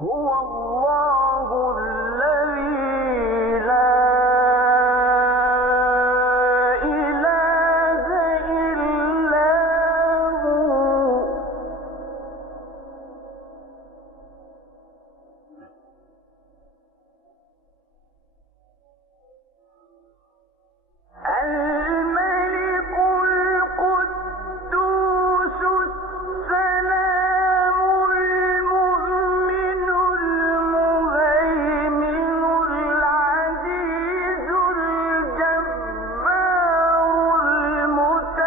هو الله الذي لا إله إلا هو الملك القدوس السلام المؤمن المهيمن العزيز الجبار المتكبر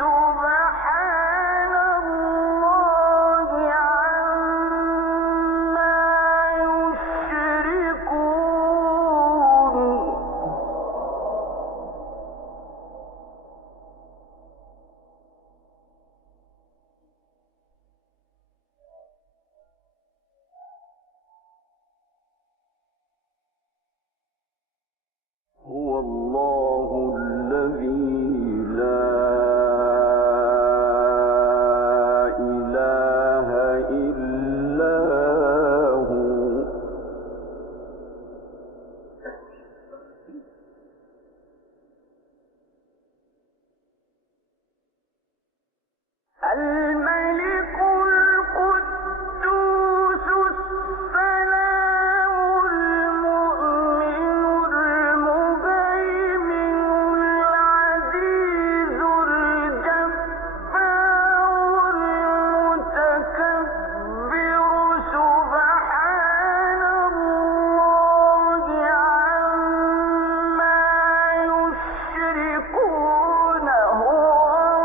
سبحان الله عما يشركون. هو الله الذي لا إله إلا هو الملك القدوس السلام المؤمن المهيمن العزيز الجبار المتكبر سبحان الله عما يشركون. هو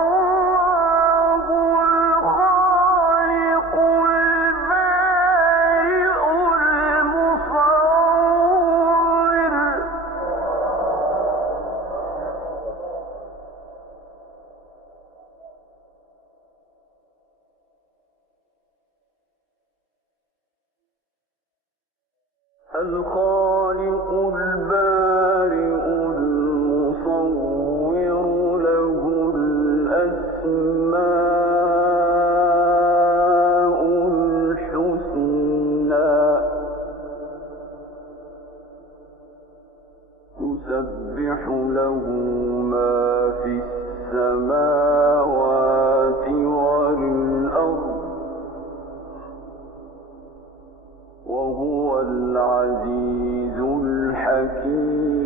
الله الخالق البارئ المصور. الخالق البارئ المصور له الأسماء الحسنى يسبح له ما في السماوات والأرض وهو العزيز الحكيم.